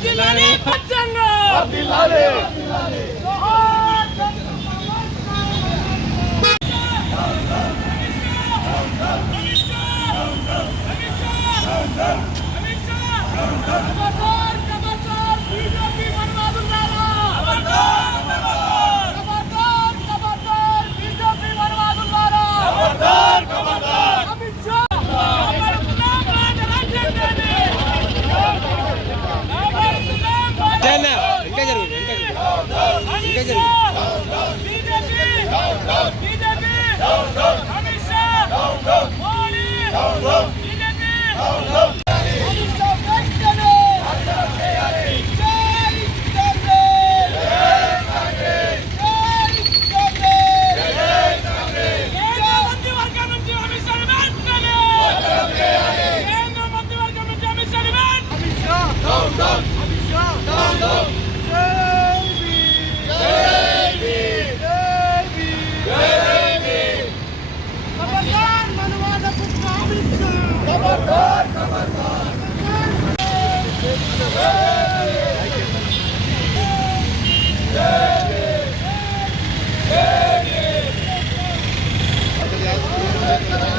వర్ధిల్లాలి రాజ్యాంగం ఇంకా జరుగు ఇంకా あ!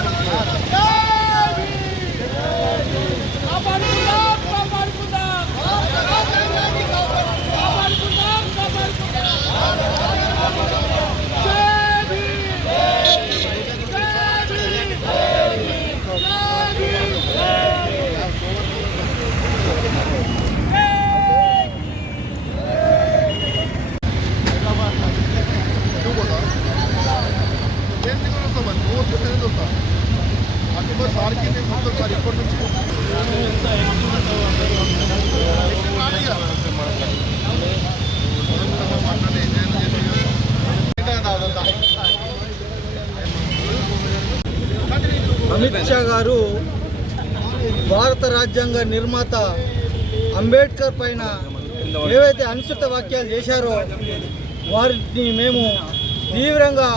అమిత్ షా గారు భారత రాజ్యాంగ నిర్మాత అంబేద్కర్ పైన ఏవైతే అనుసృత వాక్యాలు చేశారో వారిని మేము తీవ్రంగా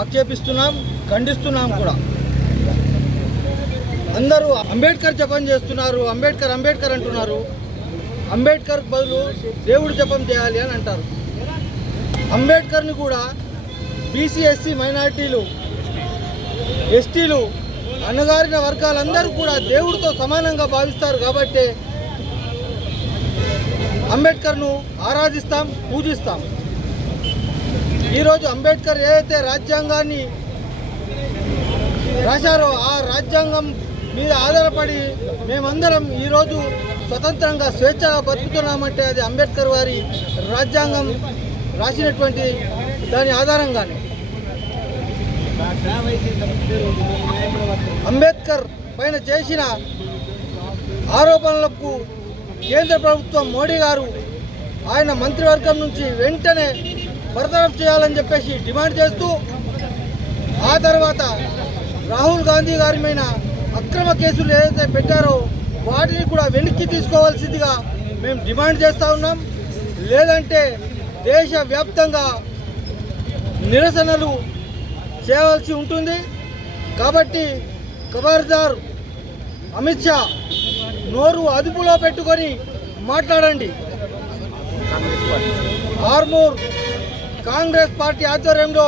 ఆక్షేపిస్తున్నాం ఖండిస్తున్నాం కూడా. అందరూ అంబేద్కర్ జపం చేస్తున్నారు అంబేద్కర్ అంబేద్కర్ అంటున్నారు. అంబేద్కర్ బదులు దేవుడు జపం చేయాలి అని అంటారు. అంబేద్కర్ని కూడా బీసీ ఎస్సీ మైనారిటీలు ఎస్టీలు అన్నగారిన వర్గాలందరూ కూడా దేవుడితో సమానంగా భావిస్తారు కాబట్టి అంబేద్కర్ను ఆరాధిస్తాం పూజిస్తాం. ఈరోజు అంబేద్కర్ ఏదైతే రాజ్యాంగాన్ని రాశారో ఆ రాజ్యాంగం మీద ఆధారపడి మేమందరం ఈరోజు స్వతంత్రంగా స్వేచ్ఛగా బతుకుతున్నామంటే అది అంబేద్కర్ వారి రాజ్యాంగం రాసినటువంటి దాని ఆధారంగానే. అంబేద్కర్ పైన చేసిన ఆరోపణలకు కేంద్ర ప్రభుత్వం మోడీ గారు ఆయన మంత్రివర్గం నుంచి వెంటనే బర్తరఫ్ చేయాలని చెప్పేసి డిమాండ్ చేస్తూ ఆ తర్వాత రాహుల్ గాంధీ గారి మీద అక్రమ కేసులు ఏదైతే పెట్టారో వాటిని కూడా వెనక్కి తీసుకోవాల్సిందిగా మేము డిమాండ్ చేస్తూ ఉన్నాం. లేదంటే దేశవ్యాప్తంగా నిరసనలు చేయవలసి ఉంటుంది. కాబట్టి ఖబర్దార్ అమిత్ షా నోరు అదుపులో పెట్టుకొని మాట్లాడండి. ఆర్మూర్ కాంగ్రెస్ పార్టీ ఆధ్వర్యంలో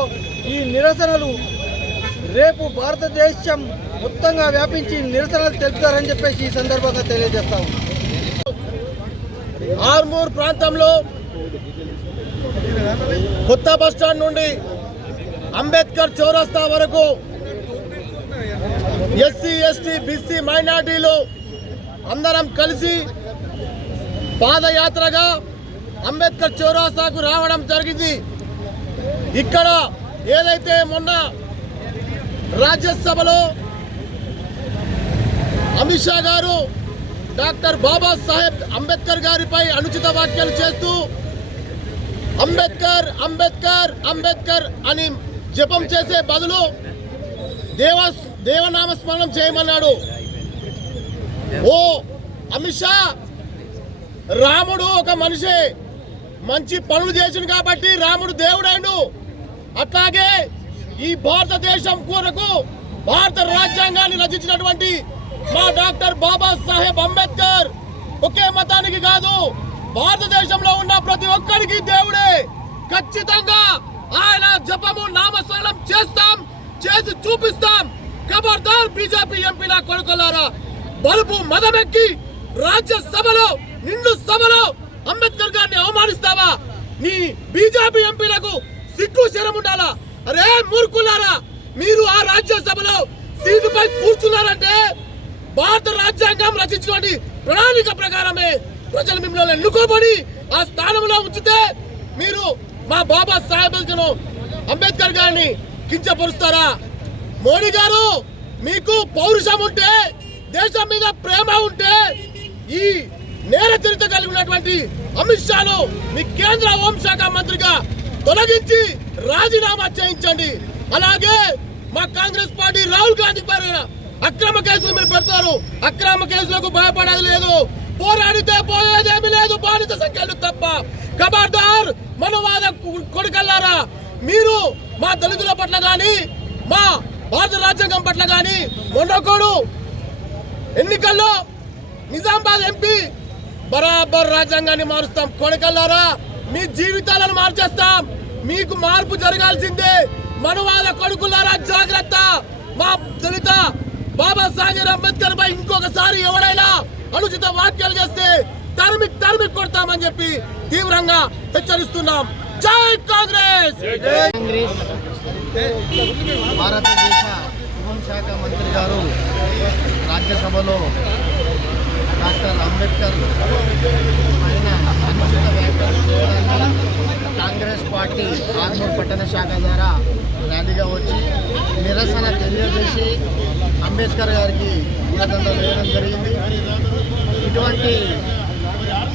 ఈ నిరసనలు రేపు భారతదేశం మొత్తంగా వ్యాపించి నిరసనలు తెలుపుతారని చెప్పేసి ఈ సందర్భంగా తెలియజేస్తాం. ఆర్మూర్ ప్రాంతంలో కొత్త బస్టాండ్ నుండి అంబేద్కర్ చౌరస్తా వరకు ఎస్సీ ఎస్టీ బీసీ మైనార్టీలు అందరం కలిసి పాదయాత్రగా అంబేద్కర్ చౌరస్తాకు రావడం జరిగింది. ఇక్కడ ఏదైతే మొన్న రాజ్యసభలో అమిత్ షా గారు డాక్టర్ బాబాసాహెబ్ అంబేద్కర్ గారిపై అనుచిత వ్యాఖ్యలు చేస్తూ అంబేద్కర్ అంబేద్కర్ అంబేద్కర్ అని జపం చేసే బదులు దేవ దేవనామ స్మరణం చేయమన్నాడు. ఓ అమిత్ షా రాముడు ఒక మనిషి మంచి పనులు చేసిండు కాబట్టి రాముడు దేవుడైండు. అట్లాగే ఈ భారతదేశం కొరకు భారత రాజ్యాంగాన్ని రచించినటువంటి మా డాక్టర్ బాబా సాహెబ్ అంబేద్కర్ ఒకే మతానికి కాదు భారతదేశంలో ఉన్న ప్రతి ఒక్కరికి దేవుడే. ఖచ్చితంగా ఆయన జపము నామస్మరణం చేస్తాం చేసి చూపిస్తాం. ఖబర్దార్ బీజేపీ ఎంపీల కొడుకులారా బలుపు మదమెక్కి రాజ్యసభలో నిండు సభలో అంబేద్కర్ గారిని అవమానిస్తావా? నీ బీజేపీ ఎంపీలకు సిగ్గు శరం ఉండాలా? అరే మూర్ఖులారా మీరు ఆ రాజ్యసభలో సీటుపై కూర్చున్నారంటే భారత రాజ్యాంగం రచించినటువంటి ప్రణాళిక ప్రకారమే ప్రజలు మిమ్మల్ని ఎన్నుకోబడి ఆ స్థానంలో ఉంచితే మీరు మా బాబా సాహెబ్ అంబేద్కర్ గారిని కించపరుస్తారా? మోడీ గారు మీకు పౌరుషం ఉంటే దేశం మీద ప్రేమ ఉంటే ఈ నేర చరిత్ర కలిగి ఉన్నటువంటి అమిత్ షాను మీ కేంద్ర హోంశాఖ మంత్రిగా తొలగించి రాజీనామా చేయించండి. అలాగే మా కాంగ్రెస్ పార్టీ రాహుల్ గాంధీ పైన అక్రమ కేసులు మీరు పెడతారు. అక్రమ కేసులకు భయపడేది లేదు. పోరాడితే పోయేదేమి లేదు. బాధిత సంఖ్యలు తప్ప. కబార్దార్ మనవాద కొడుకల్లారా మీరు మా దళితుల పట్ల గాని మా భారత రాజ్యాంగం పట్ల గాని మొండకోడు. ఎన్నికల్లో నిజామాబాద్ ఎంపీ బరాబర్ రాజ్యాంగాన్ని మారుస్తాం. కొడకల్లారా మీ జీవితాలను మార్చేస్తాం. మీకు మార్పు జరగాల్సిందే. మనవాద కొడుకులారా జాగ్రత్త. మా దళిత బాబా సాహెబ్ అంబేద్కర్ పై ఇంకొకసారి ఎవరైనా అనుచిత వ్యాఖ్యలు చేస్తే తరిమి తరిమి కొడతామని చెప్పి తీవ్రంగా హెచ్చరిస్తున్నాం. జై కాంగ్రెస్! కాంగ్రెస్! భారతదేశ హోంశాఖ మంత్రి గారు రాజ్యసభలో డాక్టర్ అంబేద్కర్ పైన అనుచిత వ్యాఖ్యలు కాంగ్రెస్ పార్టీ ఆర్మూర్ పట్టణ శాఖ ద్వారా ర్యాలీగా వచ్చి నిరసన తెలియజేసి అంబేద్కర్ గారికి పూలదండలు వేయడం జరిగింది. ఇటువంటి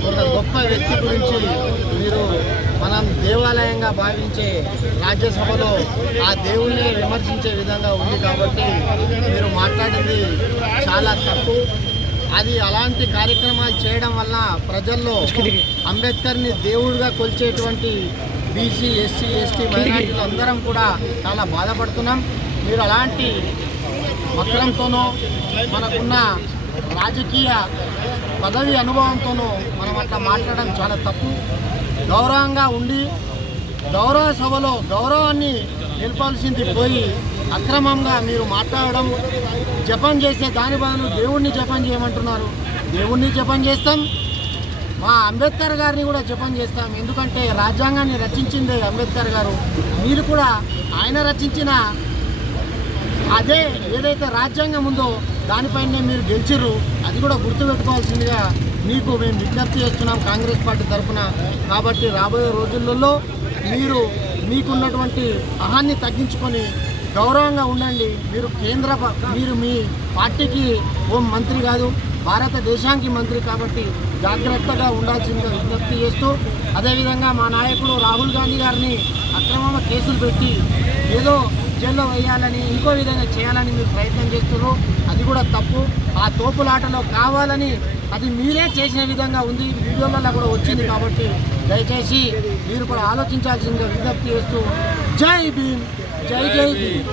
ఒక గొప్ప వ్యక్తి గురించి మీరు మనం దేవాలయంగా భావించే రాజ్యసభలో ఆ దేవుణ్ణి విమర్శించే విధంగా ఉంది కాబట్టి మీరు మాట్లాడింది చాలా తప్పు. అది అలాంటి కార్యక్రమాలు చేయడం వల్ల ప్రజల్లో అంబేద్కర్ని దేవుడిగా కొలిచేటువంటి బీసీ ఎస్సీ ఎస్టీ మైనార్టీలు అందరం కూడా చాలా బాధపడుతున్నాం. మీరు అలాంటి మకరంతోనో మనకున్న రాజకీయ పదవి అనుభవంతోనూ మనం అట్లా మాట్లాడడం చాలా తప్పు. గౌరవంగా ఉండి గౌరవ సభలో గౌరవాన్ని నిలపాల్సింది పోయి అక్రమంగా మీరు మాట్లాడడం జపం చేసే దాని బదులు దేవుణ్ణి జపం చేయమంటున్నారు. దేవుణ్ణి జపం చేస్తాం. మా అంబేద్కర్ గారిని కూడా జపం చేస్తాం. ఎందుకంటే రాజ్యాంగాన్ని రచించిందే అంబేద్కర్ గారు. మీరు కూడా ఆయన రచించిన అదే ఏదైతే రాజ్యాంగం ఉందో దానిపైనే మీరు గెలిచిర్రు. అది కూడా గుర్తుపెట్టుకోవాల్సిందిగా మీకు మేము విజ్ఞప్తి చేస్తున్నాం కాంగ్రెస్ పార్టీ తరఫున. కాబట్టి రాబోయే రోజులలో మీరు మీకున్నటువంటి అహాన్ని తగ్గించుకొని గౌరవంగా ఉండండి. మీరు కేంద్ర మీరు మీ పార్టీకి ఓ మంత్రి కాదు భారతదేశానికి మంత్రి కాబట్టి జాగ్రత్తగా ఉండాల్సిందిగా విజ్ఞప్తి చేస్తూ అదేవిధంగా మా నాయకుడు రాహుల్ గాంధీ గారిని అక్రమ కేసులు పెట్టి ఏదో జైల్లో వేయాలని ఇంకో విధంగా చేయాలని మీరు ప్రయత్నం చేస్తున్నారు. అది కూడా తప్పు. ఆ తోపులాటలో కావాలని అది మీరే చేసిన విధంగా ఉంది. వీడియోలలో కూడా వచ్చింది కాబట్టి దయచేసి మీరు కూడా ఆలోచించాల్సిందిగా విజ్ఞప్తి చేస్తూ జై భీమ్! జై జై భీమ్